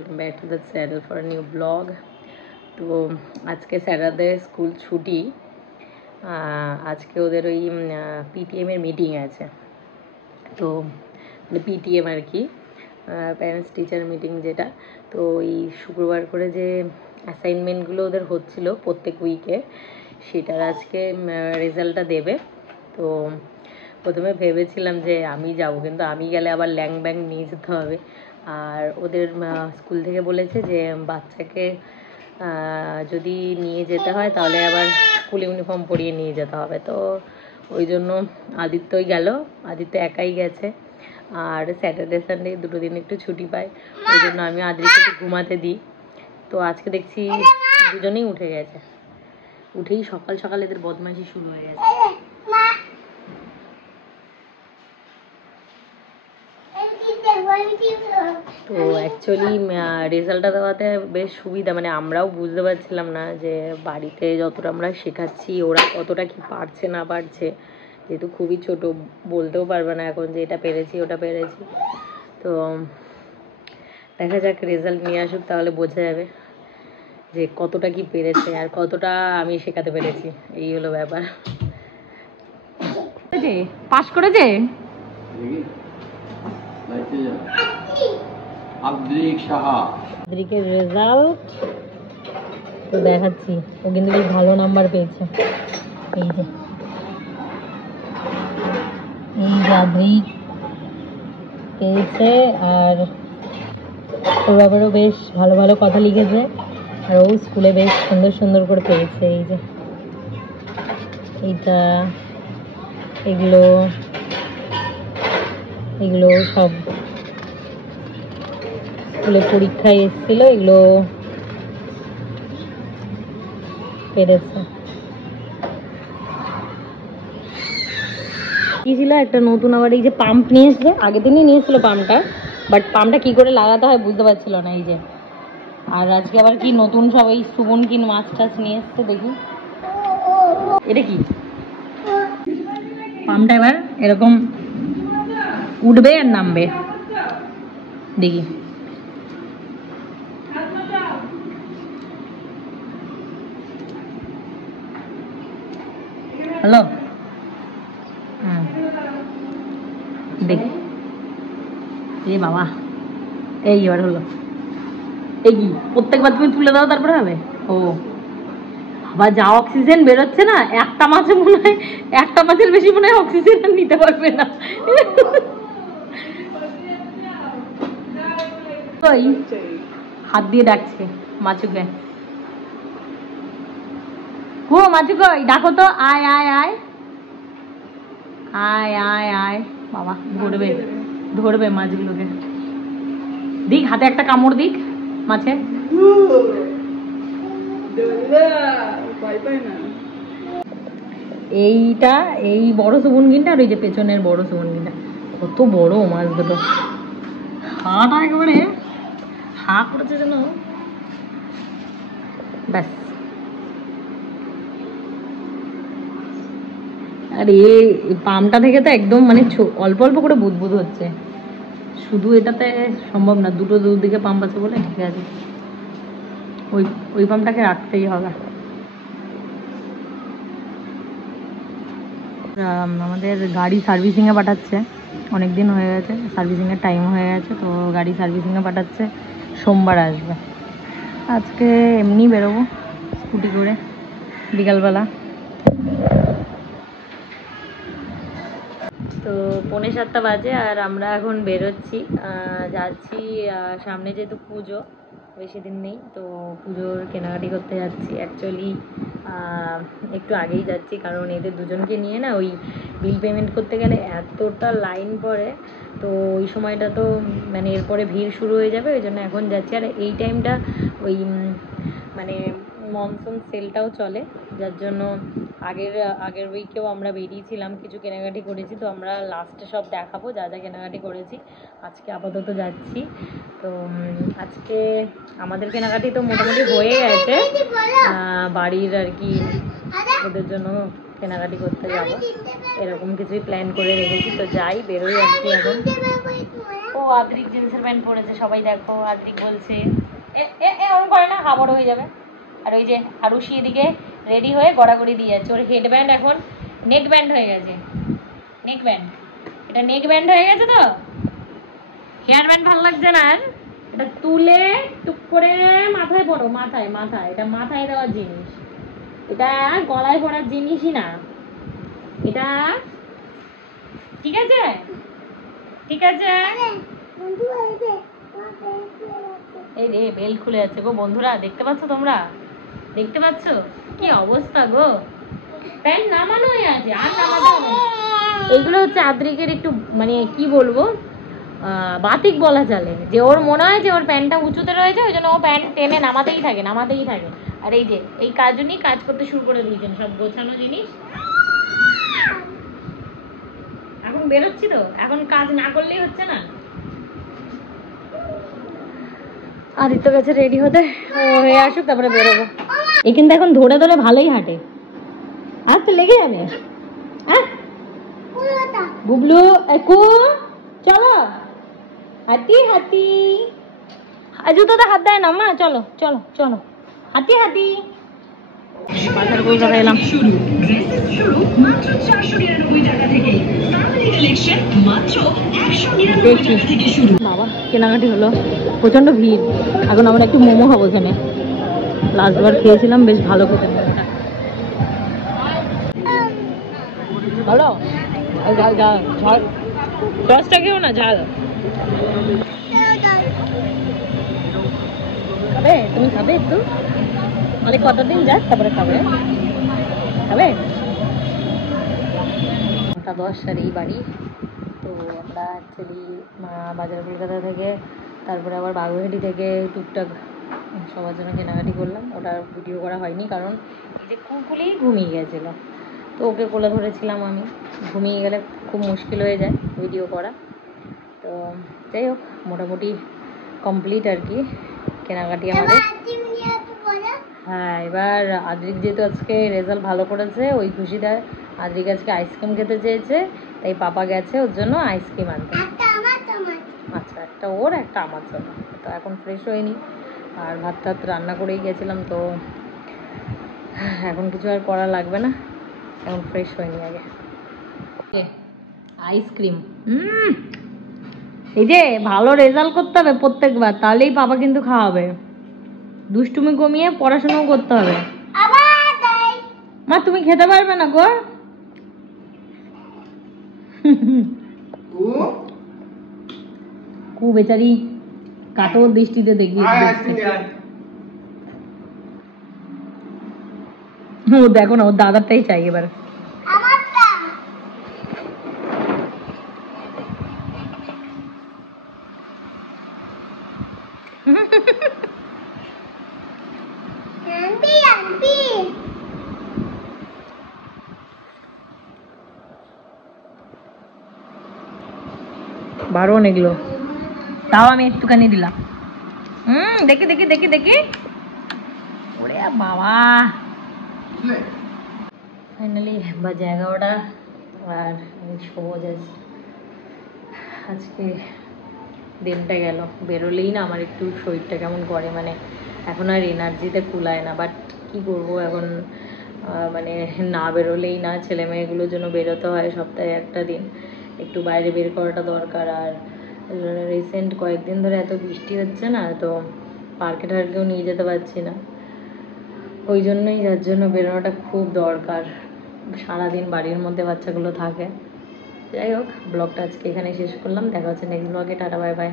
Welcome back to the channel for new blog. তো আজকে Saturday, school ছুটি। আজকে ওদের ওই পিটিএমের মিটিং আছে, তো পিটিএম আর কি, প্যারেন্টস টিচার মিটিং যেটা। তো ওই শুক্রবার করে যে অ্যাসাইনমেন্টগুলো ওদের হচ্ছিল প্রত্যেক উইকে, সেটার আজকে রেজাল্টটা দেবে। তো প্রথমে ভেবেছিলাম যে আমি যাব, কিন্তু আমি গেলে আবার ল্যাং ব্যাং নিয়ে যেতে হবে। আর ওদের স্কুল থেকে বলেছে যে বাচ্চাকে যদি নিয়ে যেতে হয় তাহলে আবার স্কুল ইউনিফর্ম পরিয়ে নিয়ে যেতে হবে। তো ওই জন্য আদিত্যই গেল, আদিত্য একাই গেছে। আর স্যাটারডে সানডে দুটো দিন একটু ছুটি পায়, ওই জন্য আমি আদিত্যকে একটু ঘুমাতে দিই। তো আজকে দেখছি দুজনেই উঠে গেছে, উঠেই সকাল সকাল এদের বদমাইশি শুরু হয়ে গেছে। তো অ্যাকচুয়ালি রেজাল্টটা দেওয়াতে বেশ সুবিধা, মানে আমরাও বুঝতে পারছিলাম না যে বাড়িতে যতটা আমরা শেখাচ্ছি ওরা কতটা কি পারছে না পারছে, যেহেতু খুবই ছোট, বলতেও পারবে না এখন যে এটা পেরেছি ওটা পেরেছি। তো দেখা যাক, রেজাল্ট নিয়ে আসুক, তাহলে বোঝা যাবে যে কতটা কি পেরেছে আর কতটা আমি শেখাতে পেরেছি। এই হলো ব্যাপার। পাস করেছে আদ্রিকের রেজাল্ট তো দেখাচ্ছি। ও কিন্তু বেশ ভালো নাম্বার পেয়েছে। এই যে আদ্রিক পেয়েছে, আর ওর বাবারও বেশ ভালো ভালো কথা লিখেছে, আর ও স্কুলে বেশ সুন্দর সুন্দর করে পেয়েছে। এই যে এইটা, এগুলো এগুলো সব স্কুলে পরীক্ষায় এসেছিল, এগুলো পেরেছে। কি ছিল একটা নতুন, আবার এই যে পাম্প নিয়ে এসছে, আগের দিনই নিয়েছিল পাম্পটা, বাট পাম্পটা কি করে লাগাতে হয় বুঝতে পারছিল না। এই যে, আর আজকে আবার কি নতুন সব এই সুবন কি মাছ টাছ নিয়ে এসছে। দেখি এটা কি, পাম্পটা এবার এরকম উঠবে আর নামবে। দেখি হ্যালো, দেখি এ বাবা, এই এবার হলো। এই কি প্রত্যেকবার তুমি তুলে দাও তারপরে হবে? ও আবার যা অক্সিজেন বেরোচ্ছে না, একটা মাছে মনে হয়, একটা মাছের বেশি মনে হয় অক্সিজেন আর নিতে পারবে না। ওই হাত দিয়ে ডাকছে মাছুকে। ও মাছু কই, ডাকো তো, আয় আয় আয় আয় আয় আয়। বাবা ধরবে, ধরবে মাছগুলোকে। দিক হাতে একটা কামড় দিক মাছে। এইটা এই বড় সুবনগিনটা, আর ওই যে পেছনের বড় সুবনগিনটা, কত বড় মাছ দুটো। হাটা একেবারে হা করেছে যেন। ব্যাস, আর এই পামটা থেকে তো একদম মানে অল্প অল্প করে বুদবুদ হচ্ছে, শুধু এটাতে সম্ভব না। দুটো দুদিকে পাম্প আছে বলে ঠিক আছে, ওই ওই পাম্পটাকে রাখতেই হবে। আমাদের গাড়ি সার্ভিসিংয়ে পাঠাচ্ছে, অনেক দিন হয়ে গেছে, সার্ভিসিংয়ের টাইম হয়ে গেছে, তো গাড়ি সার্ভিসিংয়ে পাঠাচ্ছে, সোমবার আসবে। আজকে এমনি বেরোবো স্কুটি করে বিকালবেলা। তো 6:45 বাজে, আর আমরা এখন বেরোচ্ছি, যাচ্ছি সামনে যেহেতু পুজো, বেশি দিন নেই, তো পুজোর কেনাকাটি করতে যাচ্ছি। অ্যাকচুয়ালি একটু আগেই যাচ্ছি, কারণ এদের দুজনকে নিয়ে না ওই বিল পেমেন্ট করতে গেলে এতটা লাইন পড়ে, তো ওই সময়টা তো মানে এরপরে ভিড় শুরু হয়ে যাবে, ওই জন্য এখন যাচ্ছি। আর এই টাইমটা ওই মানে মনসুন সেলটাও চলে, যার জন্য আগের উইকেও আমরা বেরিয়েছিলাম, কিছু কেনাকাটি করেছি, তো আমরা লাস্টে সব দেখাবো যা যা কেনাকাটি করেছি। আজকে আপাতত যাচ্ছি। তো আজকে আমাদের কেনাকাটি তো মোটামুটি হয়ে গেছে, বাড়ির আর কি ওদের জন্য কেনাকাটি করতে যাবো, এরকম কিছুই প্ল্যান করে রেখেছি। তো যাই, বেরোই আর কি এখন। ও আদ্রিক জিন্সের প্যান্ট পরেছে, সবাই দেখো। আদ্রিক বলছে এ এ এ ওরকম করে না, হাবড় হয়ে যাবে। আর ওই যে আরুষি এদিকে রেডি হয়ে গড়াগড়ি দিয়ে যাচ্ছে। ওর হেড ব্যান্ড এখন নেক ব্যান্ড হয়ে গেছে। নেক ব্যান্ড, এটা নেক ব্যান্ড হয়ে গেছে। তো হেয়ার ব্যান্ড ভালো লাগছে না আর, এটা তুলে টুক করে মাথায় পরো। মাথায় মাথায়, এটা মাথায় দেওয়ার জিনিস, এটা গলায় পরার জিনিসই না এটা। ঠিক আছে ঠিক আছে। এই রে বেল খুলে যাচ্ছে গো বন্ধুরা, দেখতে পাচ্ছ তোমরা? দেখতে পাচ্ছ কি অবস্থা গো? প্যান্ট নামানোই আছে, আর নামাতে হবে। এইগুলো হচ্ছে আদ্রিকের একটু মানে কি বলবো, বাতিক বলা চলে, যে ওর মনে হয় যে ওর প্যান্টটা উঁচুতে রয়েছে, ওই জন্য ও প্যান্ট টেনে নামাতেই থাকে নামাতেই থাকে। আর এই যে এই কাজনই কাজ করতে শুরু করে দিয়েছেন, সব গোছানো জিনিস। এখন বেরোচ্ছি তো, এখন কাজ না করলেই হচ্ছে না। আদিত্য গেছে রেডি হতে, ও হয়ে আসুক তারপরে বেরোবো। এ কিন্তু এখন ধরে ধরে ভালোই হাঁটে, আর তো লেগে যাবে। বুবলু একু চলো, হাতি হাতি। জুতোতে হাত দেয় না মা, চলো চলো চলো, হাতি হাতি। বাজার কলকাতা এলাম। বাবা কেনাকাটি হলো, প্রচন্ড ভিড়। এখন আমরা একটু মোমো খাবো ওখানে, লাস্টবার খেয়েছিলাম, বেশ ভালো খেতে। ভালো ঝাল ঝাল ঝাল, রসটা খেও না, ঝাল। খাবে তুমি? খাবে একটু, মানে কতদিন যাক তারপরে খাবে। খাবে? 9:10 এই বাড়ি। তো আমরা অ্যাকচুয়ালি বাজার কলকাতা থেকে, তারপরে আবার বাগুইহাটি থেকে টুকটাক সবার জন্য কেনাকাটি করলাম। ওটা ভিডিও করা হয়নি কারণ এই যে কুকুলি ঘুমিয়ে গেছিলো, তো ওকে কোলে ধরেছিলাম আমি। ঘুমিয়ে গেলে খুব মুশকিল হয়ে যায় ভিডিও করা। তো যাই হোক, মোটামুটি কমপ্লিট আর কি কেনাকাটি আমাদের। হ্যাঁ, এবার আদ্রিক যেহেতু আজকে রেজাল্ট ভালো করেছে, ওই খুশিতে আদ্রিক আজকে আইসক্রিম খেতে চেয়েছে, তাই পাপা গেছে ওর জন্য আইসক্রিম আনতে। আচ্ছা, একটা ওর একটা আমার জন্য। তো এখন ফ্রেশ হয়নি, আর ভাত টাত রান্না করেই গেছিলাম, তো এখন কিছু আর করা লাগবে না, এখন ফ্রেশ হয়নি আগে। আইসক্রিম, এই যে ভালো রেজাল্ট করতে হবে প্রত্যেকবার, তাহলেই পাপা কিন্তু খাওয়াবে। দুষ্টুমি কমিয়ে পড়াশোনাও করতে হবে। মা তুমি খেতে পারবে না গো। কু বেচারি কাতর দৃষ্টিতে দেখি, ও দেখো না, ওর দাদারটাই চাই এবার। বারণ এগুলো, তাও আমি একটুখানি দিলাম। দেখি দেখি দেখি দেখি, ওরে বাবা। ফাইনালি বাজে 11টা, আর আমি শোবো জাস্ট। আজকে দিনটা গেল, বেরোলেই না আমার একটু শরীরটা কেমন করে, মানে এখন আর এনার্জিতে কুলায় না। বাট কি করবো এখন, মানে না বেরোলেই না, ছেলে মেয়েগুলোর জন্য বেরোতে হয় সপ্তাহে একটা দিন, একটু বাইরে বের করাটা দরকার। আর রিসেন্ট কয়েকদিন ধরে এত বৃষ্টি হচ্ছে না, তো পার্কে টার্কেও নিয়ে যেতে পারছি না, ওই জন্যই, যার জন্য বেরোনোটা খুব দরকার। সারাদিন বাড়ির মধ্যে বাচ্চাগুলো থাকে। যাই হোক, ব্লগটা আজকে এখানে শেষ করলাম, দেখা হচ্ছে নেক্সট ব্লগে। Tata bye bye.